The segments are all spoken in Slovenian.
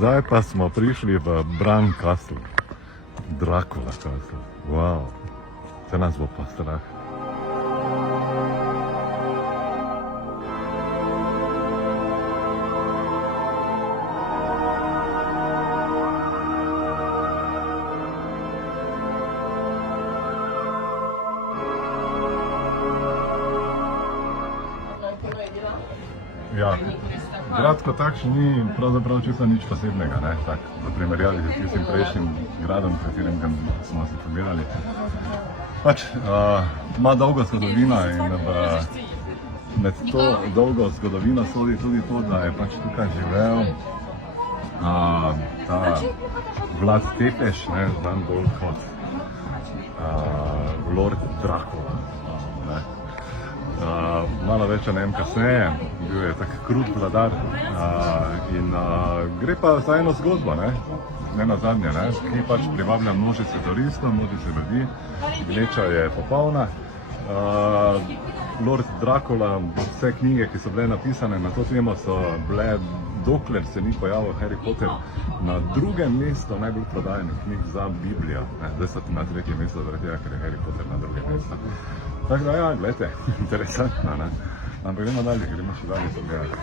Zdaj pa smo prišli v Bran Castle, Dracula Castle. Wow, se nas bo pa strah. Ja, grad kot takšen ni pravzaprav čisto nič posebnega, ne, tak, v primerjavi z tistim prejšnjim gradom, v katerem smo se pogledali. Pač, ima dolgo zgodovino in med to dolgo zgodovino sodi tudi to, da je pač tukaj živel ta Vlad Tepeš, ne, znan bolj kot Lord Dracula. Malo več o njem kasneje, bil je tak krut vladar in gre pa za eno zgodbo, ne nazadnje, ki pač privablja množice turistov, množice ljudi, gneča je popolna. Lord Dracula, vse knjige, ki so bile napisane na to temo, so bile, dokler se ni pojavil Harry Potter, na drugem mestu najbolj prodajenih knjig za Biblijo. Zdaj so na tretjem mestu zaradi tega, ker je Harry Potter na drugem mestu. Tako da ja, gledajte, interesantno, ne? Ampak gremo dalje, gremo še dalje pogledati.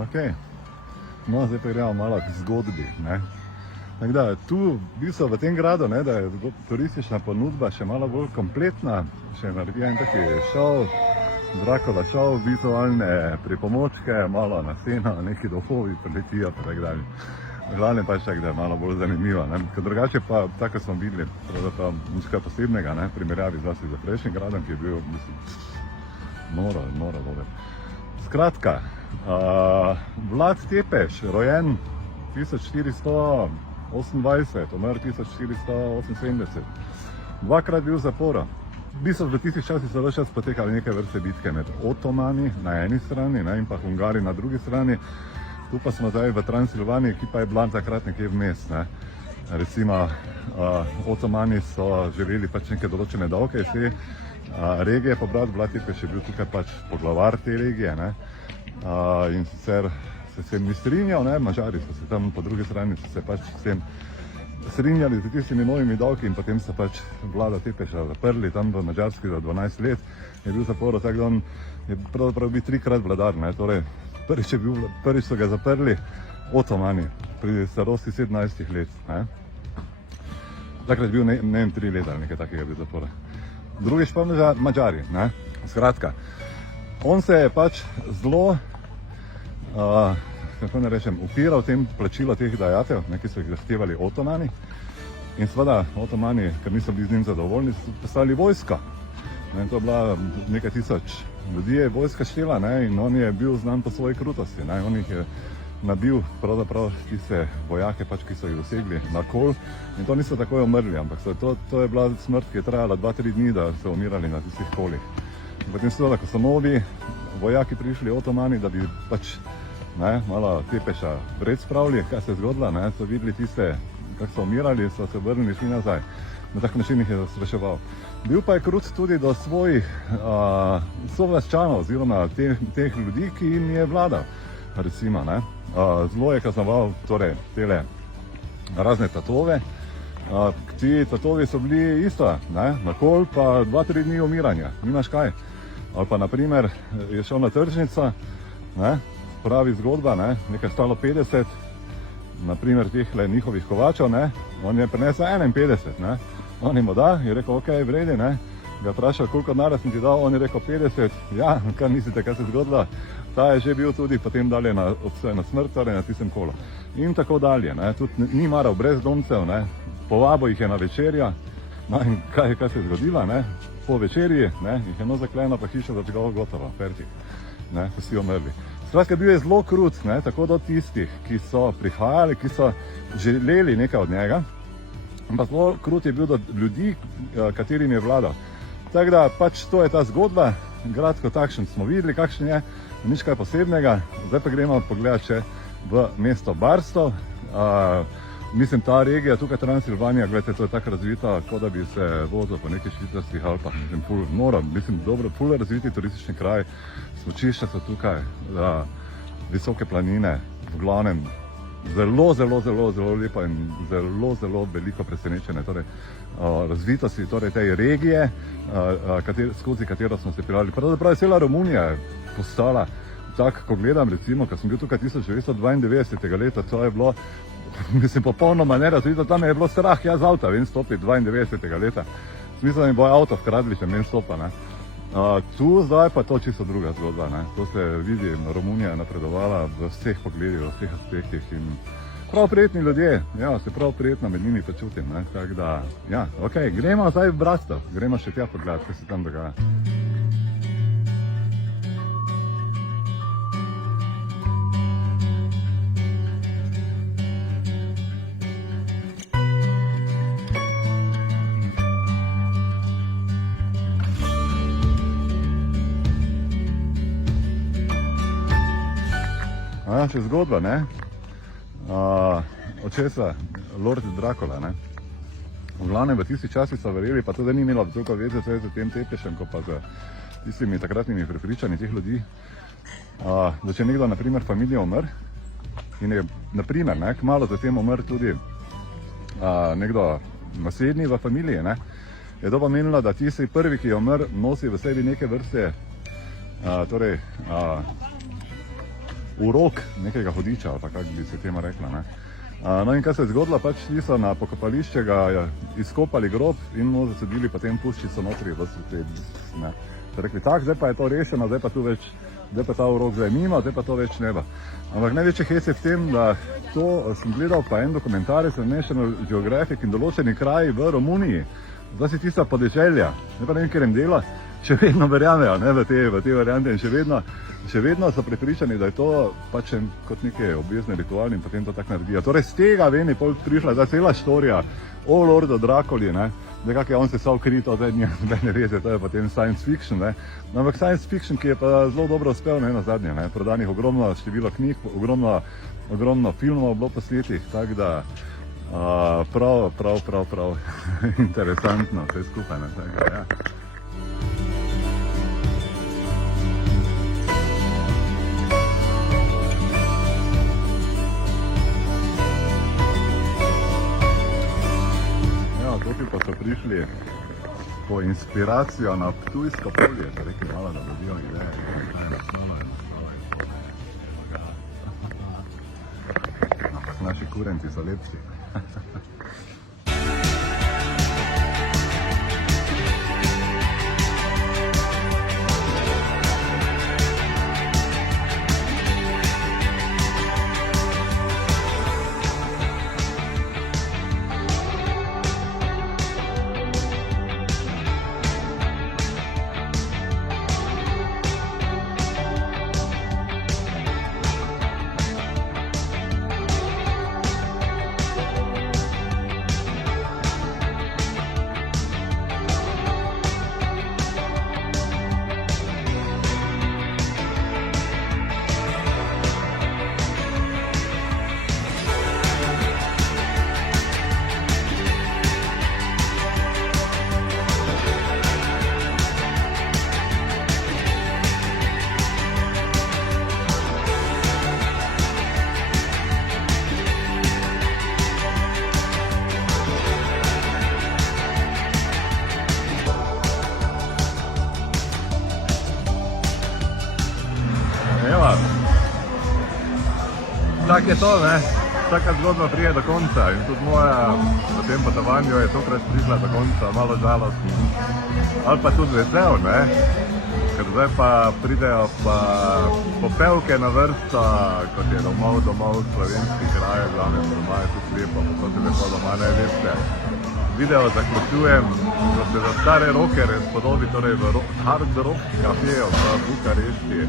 Ok, no zdaj pa gremo malo k zgodbi, ne? Tako da, tu v bistvu v tem gradu, ne, da je turistična ponudba še malo bolj kompletna, še naredi en taki šov, Dracula šov, vizualne pripomočke, malo na sceno, neki dohovi preletijo, pa tako dalje. Glavnem pa je še, da je malo bolj zanimivo, ne. Ker drugače pa, tako smo videli, pravzaprav nič kaj posebnega, ne, primerjavi zlasti z prejšnjim gradom, ki je bil, mislim, noro dober. Skratka, Vlad Tepeš, rojen 1428, umrl 1478, dvakrat bil v zaporu. V bistvu v tistih časih so ves čas potekali neke vrste bitke med Otomani na eni strani, ne, in pa Hungari na drugi strani. Tu pa smo zdaj v Transilvaniji, ki pa je bila takrat nekje vmes, ne. Recimo, Otomani so želeli pač neke določene davke iz te regije pobrati, Vlad Tepeš je bil tukaj pač poglavar te regije, ne. In sicer se s tem ni strinjal, ne, Mađari so se tam po drugi strani so se pač s tem strinjali z tistimi novimi davki in potem so pač Vlada Tepeša zaprli tam v Mađarski za 12 let, je bil v zaporu, tako da on je pravzaprav bil trikrat vladar, ne, torej prvič so ga zaprli Otomani pri starosti 17 let, ne. Takrat je bil, ne vem, 3 leta ali nekaj takega bil zapora. Drugič pa Mađari, ne, skratka. On se je pač zelo, kako ne rečem, upiral tem plačilo teh dajatev, ki so jih zahtevali Otomani. In seveda Otomani, ker niso bili z njim zadovoljni, so poslali vojsko. In to je bila nekaj tisoč ljudi, je vojska štela, ne, in on je bil znan po svoji krutosti, ne. On jih je nabil pravzaprav tiste vojake, pač, ki so jih dosegli na kol. In to niso takoj umrli, ampak to je bila smrt, ki je trajala 2-3 dni, da so umirali na tistih kolih. In potem seveda, ko so novi vojaki prišli Otomani, da bi pač malo Tepeša vred spravili, kaj se je zgodilo, ne, so videli tiste, kako so umirali, so se vrnili šli nazaj. Na tak način jih je zastraševal. Bil pa je krut tudi do svojih sovlaščanov, oziroma teh ljudi, ki jim je vladal, recimo, ne. Zelo je kaznoval torej tele razne tatove. Ti tatovi so bili isto, ne, na kol pa 2-3 dni umiranja, nimaš kaj. Ali pa naprimer je šel na tržnico, ne, pravi zgodba, ne, nekaj stalo 50, naprimer tehle njihovih kovačev, ne, on je prinesel 51, ne, on jim da, je rekel, ok, vredi, ne, ga vprašal, koliko denarja sem ti dal, on je rekel 50, ja, kaj mislite, kaj se je zgodilo, ta je že bil tudi potem dalje na smrt, torej na tistem kolu. In tako dalje, ne, tudi ni maral brezdomcev, ne, povabo jih je na večerjo, no in kaj se je zgodilo, ne, po večerji, ne, jih je zakleno pa hiša zažgal gotovo, fertik, ne, so vsi umrli. Skratka, bil je zelo krut, ne, tako do tistih, ki so prihajali, ki so želeli nekaj od njega, ampak zelo krut je bil do ljudi, katerim je vladal. Tako da pač to je ta zgodba, grad kot takšen smo videli, kakšen je, nič kaj posebnega. Zdaj pa gremo pogledati še v mesto Barstow. Mislim, ta regija tukaj Transilvanija, gledajte, to je tako razvita, kot da bi se vozil po nekih švicarskih Alpah. Mislim, dobro, ful razviti turistični kraj, smučišča so tukaj, visoke planine, v glavnem zelo lepa in zelo veliko presenečenje, torej razvitosti torej tej regije, skozi katero smo se peljali. Pravzaprav je cela Romunija postala tak, ko gledam, recimo, ko sem bil tukaj 1992. leta, to je bilo, mislim, popolnoma nerazvito, tam je bilo strah, jaz z avta vem stopiti 92. leta. Smisel, da mi bo avto vkradli, če meni stopa, ne. Tu zdaj pa to čisto druga zgodba, ne. To se vidi, Romunija je napredovala v vseh pogledih, v vseh aspektih in prav prijetni ljudje, ja, se prav prijetno med njimi počutim, ne. Tako da, ja, okej, gremo zdaj v Brastov, gremo še tja pogledati, kaj se tam dogaja. Še zgodba, ne? Od česa? Lord Dracula, ne? V glavnem v tisti časi so verjeli, pa to da ni imelo toliko veze z tem Tepešem, kot pa z tistimi takratnimi prepričanji teh ljudi, da če nekdo, na primer, familija umr in je, na primer, ne, kmalu zatem umr tudi nekdo naslednji v familiji, ne, je to pomenilo, da tisti prvi, ki je umr, nosi v sebi neke vrste, torej, urok nekega hudiča, ali pa kako bi se temu rekla, ne. No in kaj se je zgodilo, pač ti so na pokopališče ga izkopali grob in mu zasadili potem puščico notri v svetlici, ne. So rekli, tak, zdaj pa je to rešeno, zdaj pa tu več, zdaj pa ta urok zdaj mimo, zdaj pa to več ne bo. Ampak največji hec je v tem, da to sem gledal pa en dokumentarec na National Geographic in določeni kraji v Romuniji, zdaj si tista podeželja, ne pa ne vem, kjerem dela, še vedno verjamejo, ne, v te variante in še vedno so prepričani, da je to pač kot neke obvezne ritualne in potem to tako naredijo. Torej, z tega ven je pol prišla zdaj cela štorija o Lordu Drakuli, ne, da kak je on se sal krito, zdaj nobene veze, to je potem science fiction, ne. Ampak science fiction, ki je pa zelo dobro uspel, ne, nazadnje, ne, prodanih ogromno število knjig, ogromno filmov bilo posnetih, tako da prav interesantno vse skupaj, ne, tako da, ja. Tukaj pa so prišli po inspiracijo na Ptujsko polje, so rekli malo, da dobijo ideje. Naši kurenci so lepši. Tako je to, ne? Vsaka zgodba prije do konca in tudi moja v tem potovanju je tokrat prišla do konca, malo žalostno. Ali pa tudi vesel, ne? Ker zdaj pa pridejo pa popevke na vrsto, kot je domov slovenski kraj, glavnem doma je tudi lepo, pa to se lepo doma ne veste. Video zaključujem, da se za stare rockere spodobi, torej v Hard Rock kafeju v Bukarešti.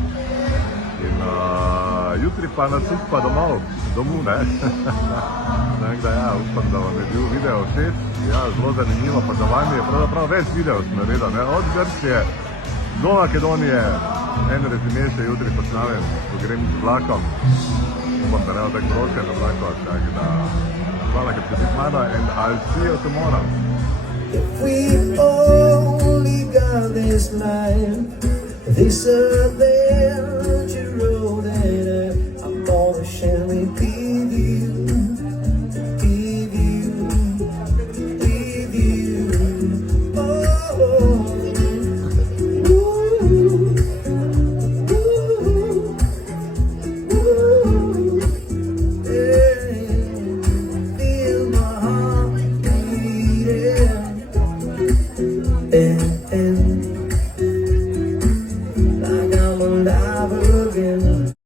In jutri pa nas upa domov, ne? Tako da ja, upam, da vam je bil video všeč. Ja, zelo zanimivo potovanje, pravzaprav več video sem naredil, ne? Od Grčije do Makedonije, en rezime še jutri posnamem, ko grem z vlakom. Upam, da ne bo tako vroče na vlaku, tako da hvala, This is Mada, and I'll see you tomorrow. If we only got this life, this earth.